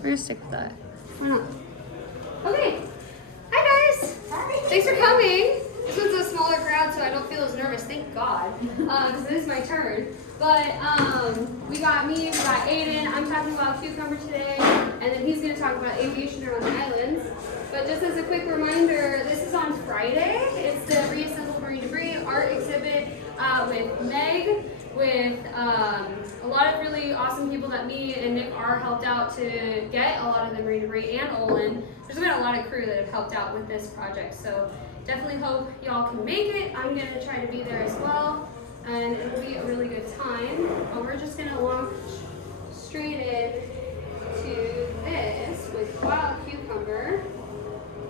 We're gonna stick with that. Why not? Okay. Hi guys. Hi. Thanks for coming. This one's a smaller crowd, so I don't feel as nervous. Thank God, because it is my turn. But we got me, we got Aiden. I'm talking about cucumber today, and then he's gonna talk about aviation around the islands. But just as a quick reminder, this is on Friday. It's the Reassembled Marine Debris art exhibit with Meg, with a lot of really awesome people that me and Nick are helped out to get a lot of the marine debris, and Olin. There's been a lot of crew that have helped out with this project, so definitely hope y'all can make it. I'm gonna try to be there as well, and it'll be a really good time. But we're just gonna launch straight in to this with wild cucumber,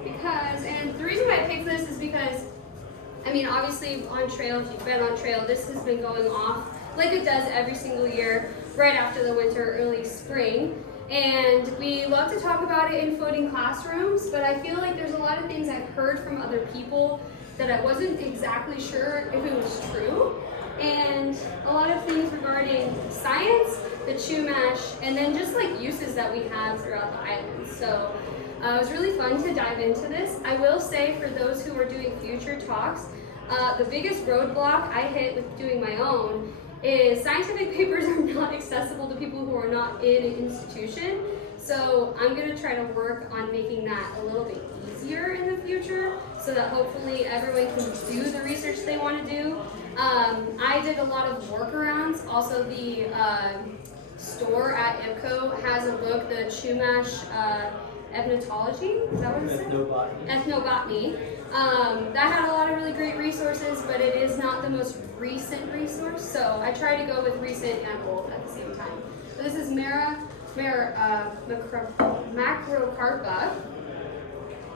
because, and the reason why I picked this is because, I mean, obviously on trail, if you've been on trail, this has been going off like it does every single year, right after the winter, early spring. And we love to talk about it in floating classrooms, but I feel like there's a lot of things I've heard from other people that I wasn't exactly sure if it was true. And a lot of things regarding science, the Chumash, and then just like uses that we have throughout the island. So it was really fun to dive into this. I will say, for those who are doing future talks, the biggest roadblock I hit with doing my own is scientific papers are not accessible to people who are not in an institution. So I'm going to try to work on making that a little bit easier in the future, so that hopefully everyone can do the research they want to do. I did a lot of workarounds. Also, the store at IPCO has a book, the Chumash Ethnotology, is that what it said? Ethnobotany. That had a lot of really great resources, but it is not the most recent resource, so I try to go with recent and old at the same time. So this is Macrocarpa,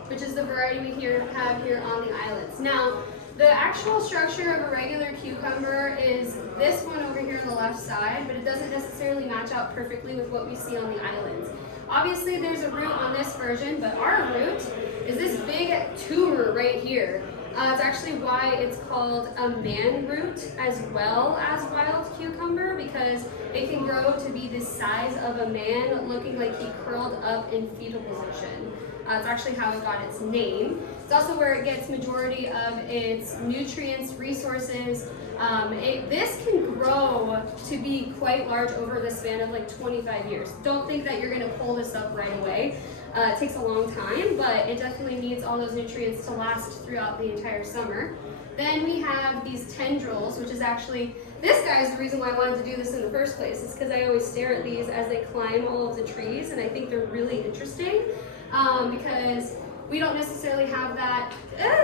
which is the variety we have here on the islands. Now, the actual structure of a regular cucumber is this one over here on the left side, but it doesn't necessarily match out perfectly with what we see on the islands. Obviously, there's a root on this version, but our root is this big tumor right here. It's actually why it's called a man root as well as wild cucumber, because it can grow to be the size of a man, looking like he curled up in fetal position. It's actually how it got its name. It's also where it gets majority of its nutrients, resources. This can grow to be quite large over the span of like 25 years. Don't think that you're gonna pull this up right away. It takes a long time, but it definitely needs all those nutrients to last throughout the entire summer. Then we have these tendrils, which is actually, this guy is the reason why I wanted to do this in the first place. It's because I always stare at these as they climb all of the trees, and I think they're really interesting. Because we don't necessarily have that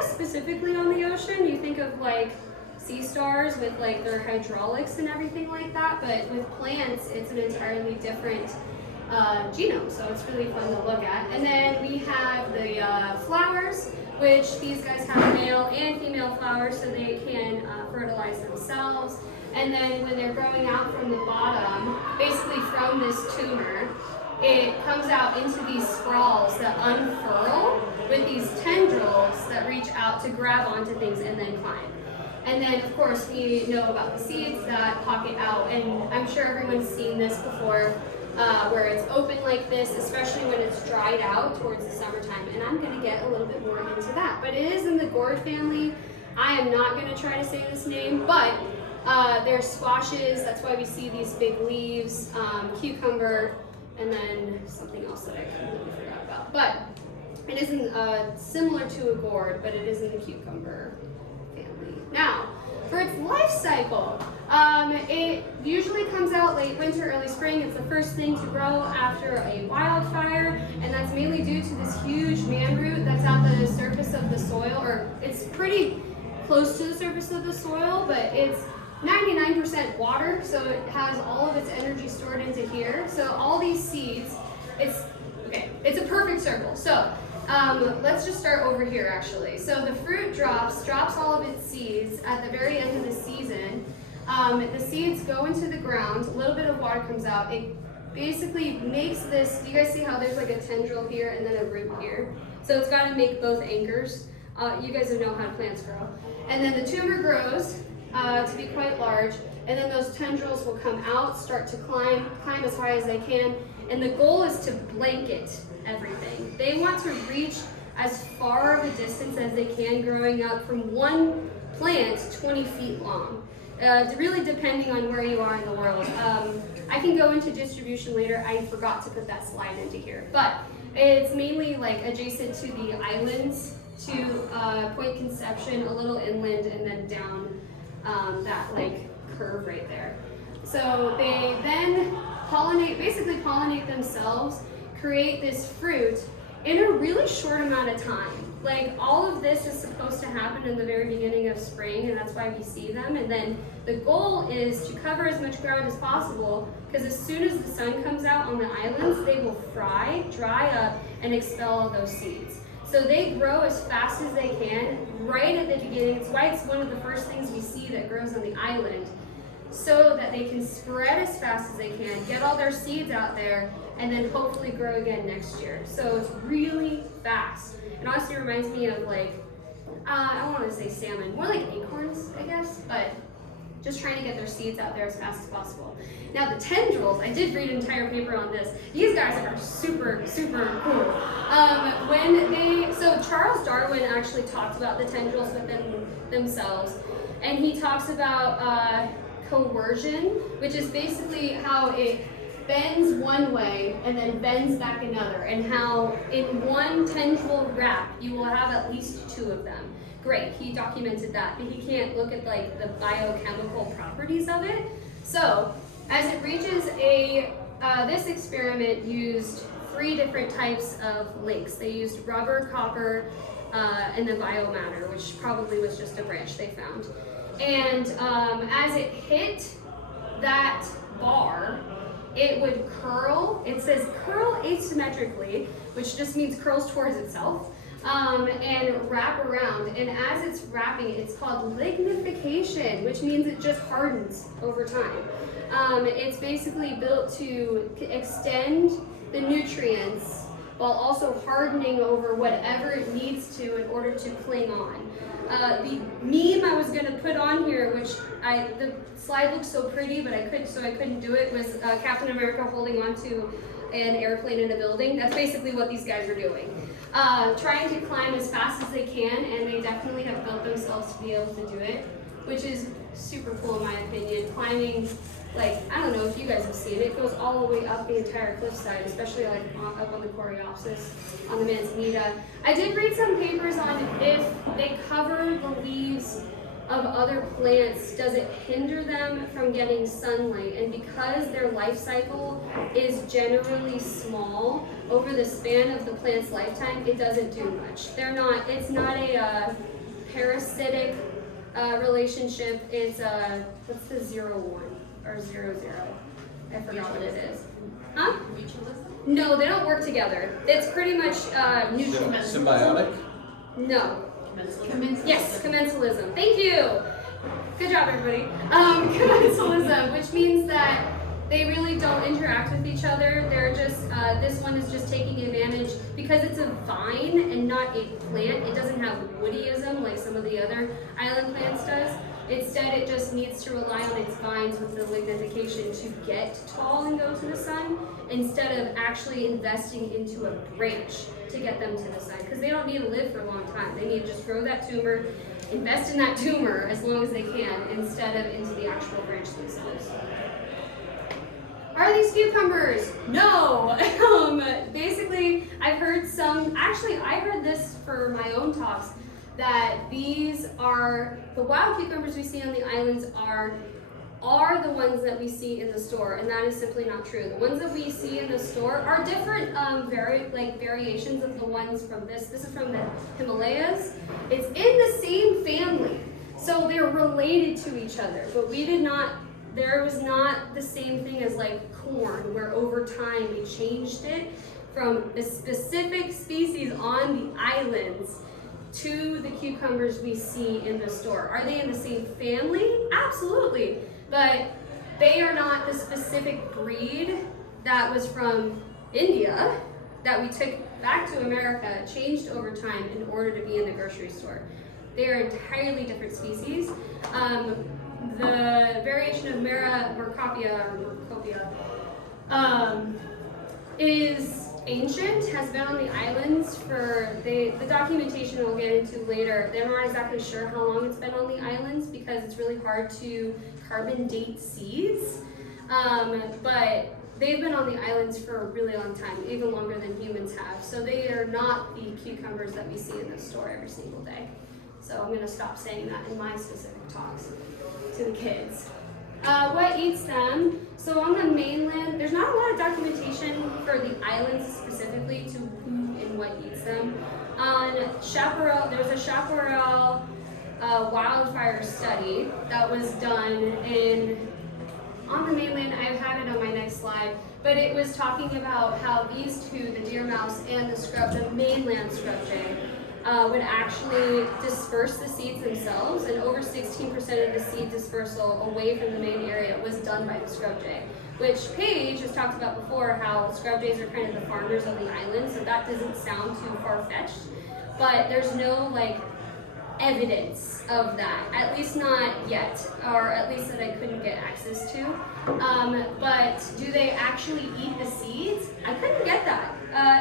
specifically on the ocean. You think of like sea stars with like their hydraulics and everything like that, but with plants, it's an entirely different genome, so it's really fun to look at. And then we have the flowers, which these guys have male and female flowers, so they can fertilize themselves. And then when they're growing out from the bottom, basically from this tumor, it comes out into these sprawls that unfurl with these tendrils that reach out to grab onto things and then climb. And then, of course, we know about the seeds that pocket out, and I'm sure everyone's seen this before, where it's open like this, especially when it's dried out towards the summertime. And I'm going to get a little bit more into that. But it is in the gourd family. I am not going to try to say this name, but they're squashes. That's why we see these big leaves, cucumber, and then something else that I completely forgot about. But it isn't similar to a gourd, but it is in the cucumber family. Now, for its life cycle, it usually comes out late winter, early spring. It's the first thing to grow after a wildfire, and that's mainly due to this huge man root that's at the surface of the soil, or it's pretty close to the surface of the soil, but it's 99% water, so it has all of its energy stored into here. So all these seeds, it's a perfect circle. So let's just start over here actually. So the fruit drops all of its seeds at the very end of the season. The seeds go into the ground, a little bit of water comes out. It basically makes this, do you guys see how there's like a tendril here and then a root here? So it's got to make both anchors. You guys know how plants grow. And then the tumor grows to be quite large, and then those tendrils will come out, start to climb as high as they can, And the goal is to blanket everything. They want to reach as far of a distance as they can growing up from one plant 20 feet long. Really depending on where you are in the world. I can go into distribution later. I forgot to put that slide into here. But it's mainly like adjacent to the islands, to Point Conception, a little inland, and then down that like curve right there. So they then basically pollinate themselves, create this fruit in a really short amount of time. Like all of this is supposed to happen in the very beginning of spring, and that's why we see them. And then the goal is to cover as much ground as possible, because as soon as the sun comes out on the islands, they will fry, dry up, and expel all those seeds. So they grow as fast as they can right at the beginning. It's why it's one of the first things we see that grows on the island, so that they can spread as fast as they can, get all their seeds out there, and then hopefully grow again next year. So it's really fast. It honestly reminds me of like, I don't want to say salmon, more like acorns, I guess, but just trying to get their seeds out there as fast as possible. Now the tendrils, I did read an entire paper on this. These guys are super, super cool. So Charles Darwin actually talked about the tendrils within themselves, and he talks about coercion, which is basically how it bends one way and then bends back another, and how in one tendril wrap you will have at least two of them. Great, he documented that, but he can't look at like the biochemical properties of it. So as it reaches this experiment used 3 different types of links. They used rubber, copper, and then biomatter, which probably was just a branch they found. And as it hit that bar, it would curl. It says curl asymmetrically, which just means curls towards itself, and wrap around. And as it's wrapping, it's called lignification, which means it just hardens over time. It's basically built to extend the nutrients while also hardening over whatever it needs to in order to cling on. The meme I was going to put on here, which the slide looks so pretty, but I couldn't do it, was Captain America holding onto an airplane in a building. That's basically what these guys are doing. Trying to climb as fast as they can, and they definitely have built themselves to be able to do it, which is super cool in my opinion. Climbing, like, I don't know if you guys have seen it, it goes all the way up the entire cliffside, especially like up on the Coreopsis, on the Manzanita. I did read some papers on if they cover the leaves of other plants, does it hinder them from getting sunlight? And because their life cycle is generally small, over the span of the plant's lifetime, it doesn't do much. It's not a parasitic relationship. It's what's the 0-1 or 0-0? I forgot what it is. Huh? Mutualism? No, they don't work together. It's pretty much neutral. Symbiotic? No. Commensalism. Yes, commensalism. Thank you. Good job, everybody. Commensalism, which means that they really don't interact with each other. They're just, this one is just taking advantage, because it's a vine and not a plant. It doesn't have woodism like some of the other island plants does. Instead, it just needs to rely on its vines with the lignification to get tall and go to the sun, instead of actually investing into a branch to get them to the sun, because they don't need to live for a long time. They need to just grow that tumor, invest in that tumor as long as they can, instead of into the actual branch themselves. Are these cucumbers? No. Basically, I've heard I heard this for my own talks, that these are, the wild cucumbers we see on the islands are the ones that we see in the store, and that is simply not true. The ones that we see in the store are different variations of the ones from this. This is from the Himalayas. It's in the same family, so they're related to each other, but there was not the same thing as like corn, where over time we changed it from the specific species on the islands to the cucumbers we see in the store. Are they in the same family? Absolutely. But they are not the specific breed that was from India that we took back to America, changed over time in order to be in the grocery store. They are entirely different species. The variation of Mara mercopia, is ancient, has been on the islands for, the documentation we'll get into later, they're not exactly sure how long it's been on the islands because it's really hard to carbon date seeds, but they've been on the islands for a really long time, even longer than humans have. So they are not the cucumbers that we see in the store every single day. So I'm going to stop saying that in my specific talks to the kids. What eats them? So on the mainland, there's not a lot of documentation for the islands specifically to who and what eats them. On Chaparral, there was a Chaparral wildfire study that was done on the mainland. I have it on my next slide, but it was talking about how these two, the deer mouse and the mainland scrub jay, would actually disperse the seeds themselves, and over 16% of the seed dispersal away from the main area was done by the scrub jay. Which Paige has talked about before, how scrub jays are kind of the farmers of the island, so that doesn't sound too far-fetched, but there's no evidence of that, at least not yet, or at least that I couldn't get access to. But do they actually eat the seeds? I couldn't get that.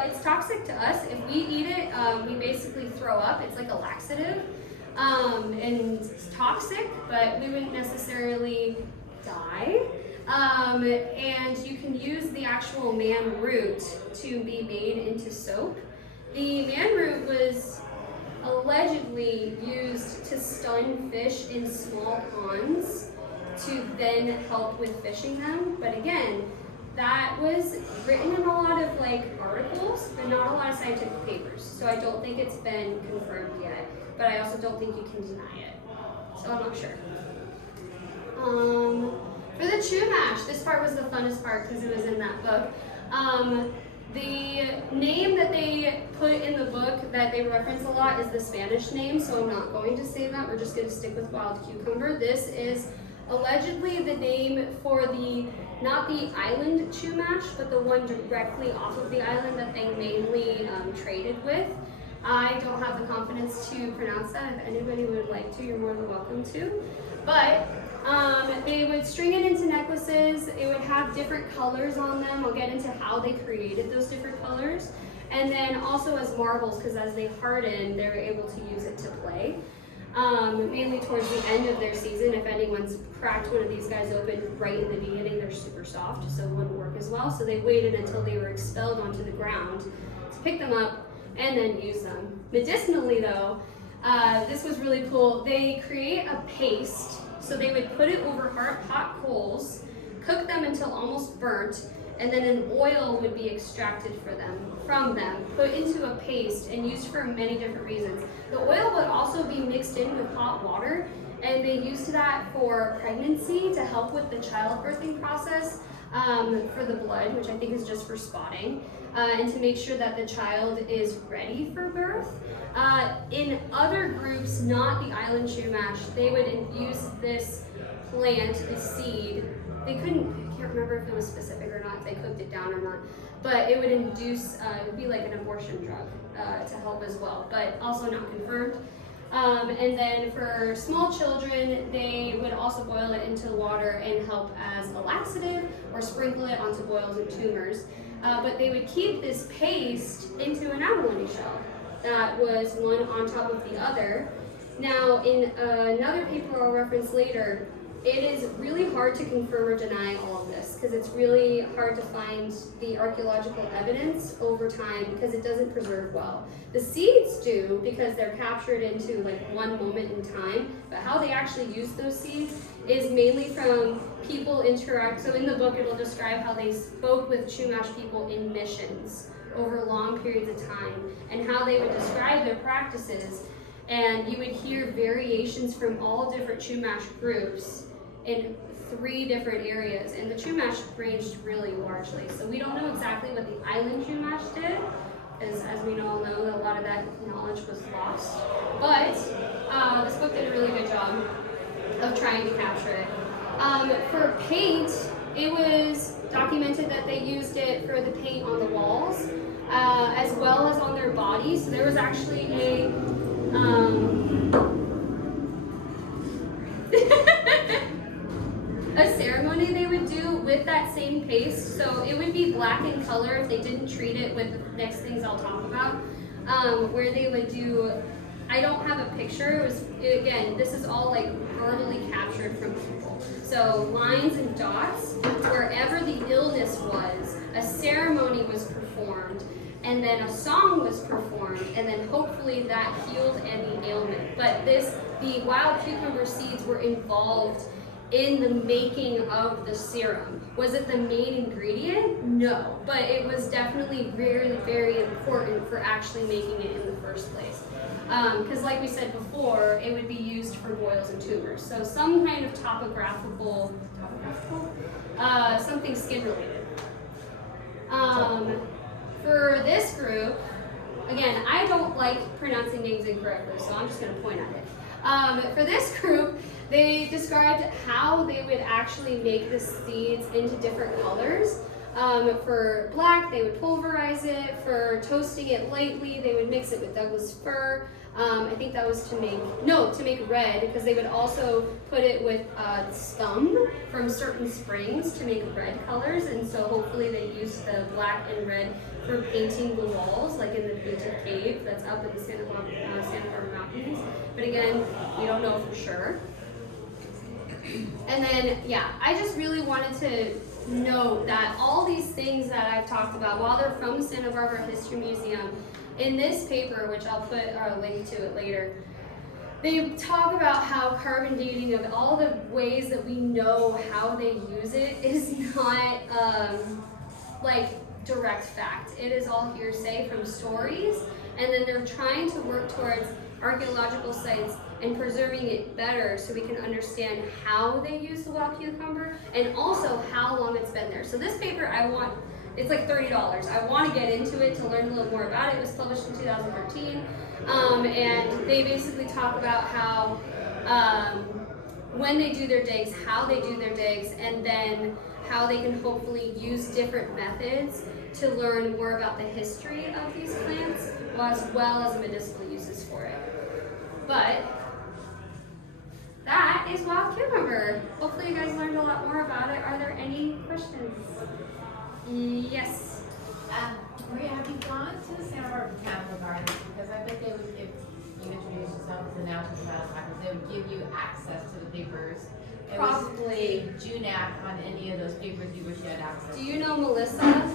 It's toxic to us. If we eat it, we basically throw up. It's like a laxative, and it's toxic, but we wouldn't necessarily die. And you can use the actual man root to be made into soap. The man root was allegedly used to stun fish in small ponds to then help with fishing them. But again, that was written in a lot of articles, but not a lot of scientific papers. So I don't think it's been confirmed yet, but I also don't think you can deny it. So I'm not sure. For the Chumash, this part was the funnest part because it was in that book. The name that they put in the book that they reference a lot is the Spanish name, so I'm not going to say that. We're just going to stick with wild cucumber. This is allegedly the name for not the island Chumash, but the one directly off of the island that they mainly traded with. I don't have the confidence to pronounce that. If anybody would like to, you're more than welcome to. But they would string it into necklaces. It would have different colors on them. I'll get into how they created those different colors. And then also as marbles, because as they harden, they were able to use it to play. Mainly towards the end of their season. If anyone's cracked one of these guys open right in the beginning, they're super soft, so it wouldn't work as well. So they waited until they were expelled onto the ground to pick them up and then use them. Medicinally though, this was really cool. They create a paste. So they would put it over hot coals, cook them until almost burnt, and then an oil would be extracted from them, put into a paste and used for many different reasons. The oil would also be mixed in with hot water, and they used that for pregnancy to help with the childbirthing process, for the blood, which I think is just for spotting, and to make sure that the child is ready for birth. In other groups, not the island Chumash, they would use this plant, this seed. I can't remember if it was specific or not, if they cooked it down or not, but it would induce, it would be like an abortion drug to help as well, but also not confirmed. And then for small children, they would also boil it into water and help as a laxative or sprinkle it onto boils and tumors. But they would keep this paste into an abalone shell that was one on top of the other. Now, in another paper I'll reference later, it is really hard to confirm or deny all of this because it's really hard to find the archaeological evidence over time because it doesn't preserve well. The seeds do because they're captured into one moment in time, but how they actually use those seeds is mainly from people interact. So in the book it'll describe how they spoke with Chumash people in missions over long periods of time and how they would describe their practices, and you would hear variations from all different Chumash groups in 3 different areas, and the Chumash ranged really largely. So we don't know exactly what the island Chumash did, as we all know, a lot of that knowledge was lost. But this book did a really good job of trying to capture it. For paint, it was documented that they used it for the paint on the walls, as well as on their bodies. So there was actually a ceremony they would do with that that same paste, so it would be black in color if they didn't treat it with the next things I'll talk about, where they would do, I don't have a picture, again, this is all like verbally captured from people. So lines and dots, wherever the illness was, a ceremony was performed, and then a song was performed, and then hopefully that healed any ailment. But the wild cucumber seeds were involved in the making of the serum. Was it the main ingredient? No, but it was definitely very, very important for actually making it in the first place. Because like we said before, it would be used for boils and tumors. So some kind of topographical, something skin related. For this group, again, I don't like pronouncing names incorrectly, so I'm just going to point at it. For this group, they described how they would actually make the seeds into different colors. For black, they would pulverize it. For toasting it lightly, they would mix it with Douglas fir. I think that was to make red, because they would also put it with scum from certain springs to make red colors, and so hopefully they used the black and red for painting the walls, like in the painted cave that's up in the Santa Barbara Mountains. But again, we don't know for sure. And then, yeah, I just really wanted to note that all these things that I've talked about, while they're from the Santa Barbara History Museum, in this paper, which I'll put a link to it later, they talk about how carbon dating of all the ways that we know how they use it is not like direct fact. It is all hearsay from stories, and then they're trying to work towards archaeological sites and preserving it better so we can understand how they use the wild cucumber and also how long it's been there. So this paper, it's like $30. I want to get into it to learn a little more about it. It was published in 2013, and they basically talk about how when they do their digs, how they do their digs, and then how they can hopefully use different methods to learn more about the history of these plants, as well as medicinal uses for it. But that is wild cucumber. Hopefully you guys learned a lot more about it. Are there any questions? Yes. Maria, have you gone to the Santa Barbara Botanical Gardens? Because I bet they would, if you introduce yourself as a naturalist, they would give you access to the papers. Probably. It was JUNAC on any of those papers you wish you had access to. Do you know Melissa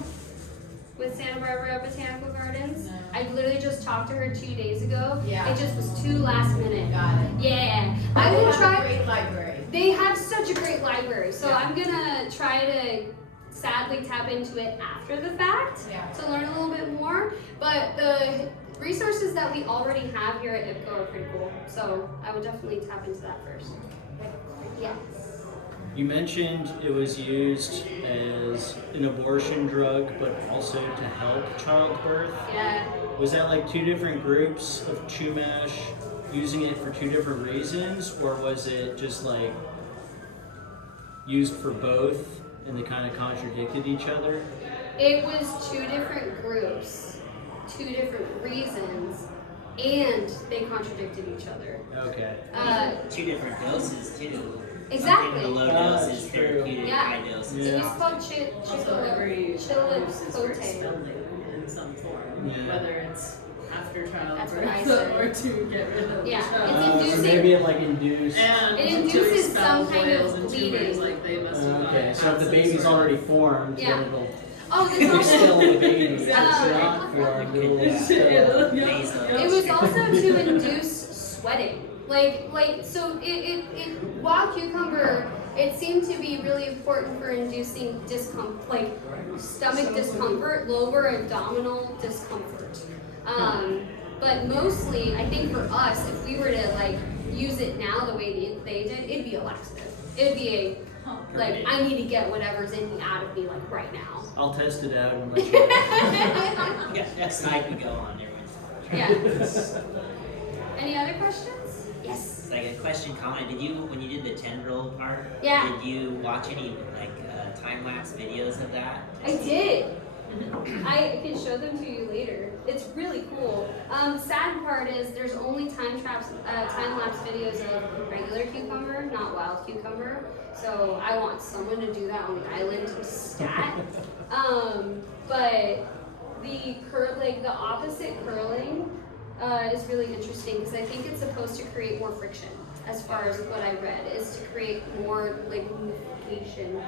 with Santa Barbara Botanical Gardens? No. I literally just talked to her 2 days ago. Yeah. It just was too last minute. Got it. Yeah. I will try. They have a great library. They have such a great library. So Yeah. I'm gonna try to sadly tap into it after the fact to learn a little bit more. But the resources that we already have here at IPCO are pretty cool. So I would definitely tap into that first. Yes. You mentioned it was used as an abortion drug, but also to help childbirth. Yeah. Was that like two different groups of Chumash using it for two different reasons, or was it just like used for both and they kind of contradicted each other? It was two different groups, two different reasons, and they contradicted each other. Okay. Two different doses too. Exactly. Something the low dose is True. therapeutic, Yeah. high dose is It was toxic. called Also, every dose is for chilocote. expelling in some form, Yeah. whether it's after That's what I said. childbirth or to get rid of Yeah, the child. it's So inducing- maybe it like induced. And It to induces expel some kind of boils and tumors, bleeding. like they must have Okay, had so if the some baby's sort of- already formed, Yeah. then it'll Oh, still it's also, the baby. It's Exactly. not formed. It'll Yeah. still- it was also to induce sweating. So wild cucumber, it seemed to be really important for inducing discomfort, like stomach discomfort, lower abdominal discomfort. But mostly, I think for us, if we were to like use it now the way they did, it'd be a laxative. It'd be I need to get whatever's in me out of me like right now. I'll test it out and let you know. Yeah, next night we go on everyone's. Yeah. Any other questions? Yes. It's like a question comment. When you did the tendril part, Yeah. did you watch any time-lapse videos of that? I did. I can show them to you later. It's really cool. The sad part is there's only time-lapse videos of regular cucumber, not wild cucumber. So I want someone to do that on the island stat. But the opposite curling is really interesting because I think it's supposed to create more friction. As far as what I read, is to create more like unification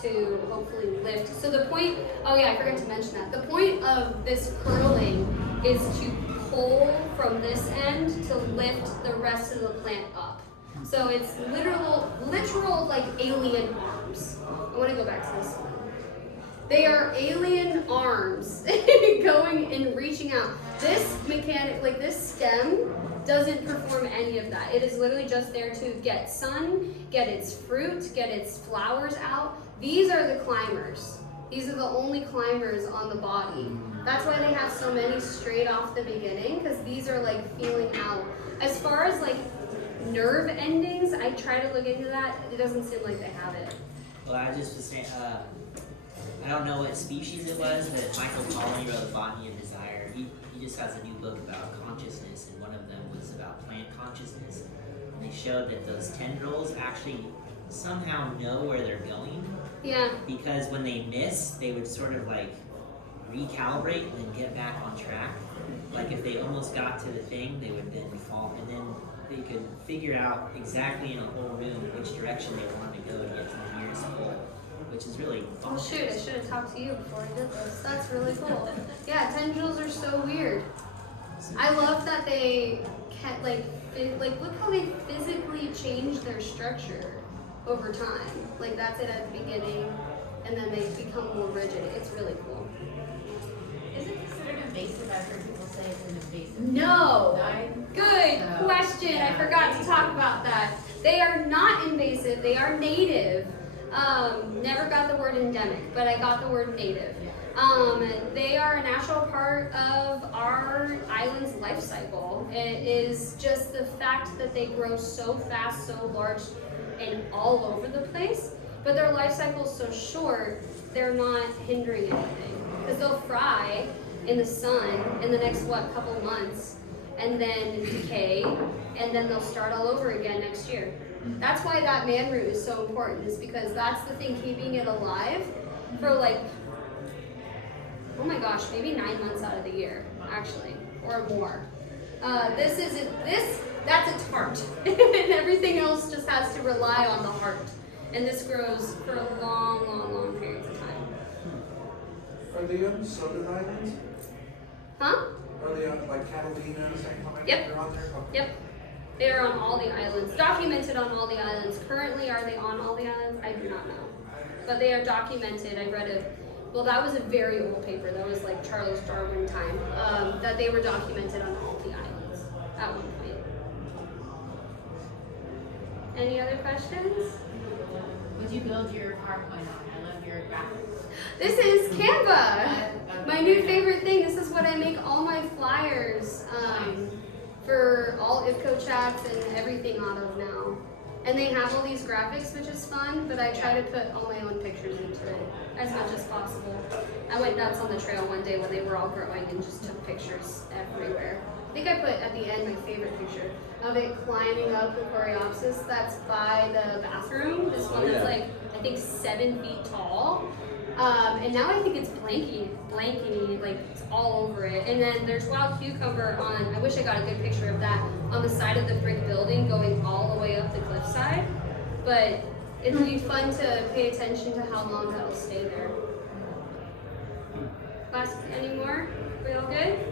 to hopefully lift. So the point, oh yeah, I forgot to mention that. The point of this curling is to pull from this end to lift the rest of the plant up. So it's literal like alien arms. I want to go back to this one. They are alien arms going and reaching out. This mechanic, like this stem, doesn't perform any of that. It is literally just there to get sun, get its fruit, get its flowers out. These are the climbers. These are the only climbers on the body. That's why they have so many straight off the beginning, because these are like feeling out. As far as like nerve endings, I try to look into that. It doesn't seem like they have it. Well, I just was saying, I don't know what species it was, but Michael Pollan wrote Botany of Desire. He just has a new book about consciousness, and one of them was about plant consciousness. And they showed that those tendrils actually somehow know where they're going. Yeah. Because when they miss, they would sort of like recalibrate and then get back on track. Like if they almost got to the thing, they would then fall, and then they could figure out exactly in a whole room which direction they wanted to go to get to the nearest pole, which is really Oh shoot, I should have talked to you before I did this. That's really cool. Yeah, tendrils are so weird. I love that they can't like look how they physically change their structure over time. Like that's it at the beginning, and then they become more rigid. It's really cool. Is it considered invasive? I've heard people say it's an invasive. No. No. Good question. I forgot to talk about that. They are not invasive. They are native. Never got the word endemic, but I got the word native. They are a natural part of our island's life cycle. It is just the fact that they grow so fast, so large, and all over the place, but their life cycle is so short, they're not hindering anything. Because they'll fry in the sun in the next, couple months, and then decay, and then they'll start all over again next year. That's why that man root is so important, is because that's the thing keeping it alive for like, oh my gosh, maybe 9 months out of the year, actually, or more. That's its heart, and everything else just has to rely on the heart. And this grows for long, long, long periods of time. Are they on Southern Islands? Huh? Are they on like Catalina and St. Clement? Yep. They're on there? Okay. Yep. They are on all the islands. Documented on all the islands. Currently, are they on all the islands? I do not know. But they are documented. I read it. Well, that was a very old paper. That was like Charles Darwin time. That they were documented on all the islands at one point. Any other questions? Would you build your PowerPoint on? I love your graphics. This is Canva. My new favorite thing. This is what I make all my flyers for all IPCO chats and everything out of now. And they have all these graphics, which is fun, but I try to put all my own pictures into it as much as possible. I went nuts on the trail one day when they were all growing and just took pictures everywhere. I think I put at the end my favorite picture of it climbing up the Coreopsis that's by the bathroom. This one that's like, I think 7 feet tall. And now I think it's blanky, like it's all over it. And then there's wild cucumber on, I wish I got a good picture of that, on the side of the brick building going all the way up the cliffside. But it'll be fun to pay attention to how long that'll stay there. Any more? We all good?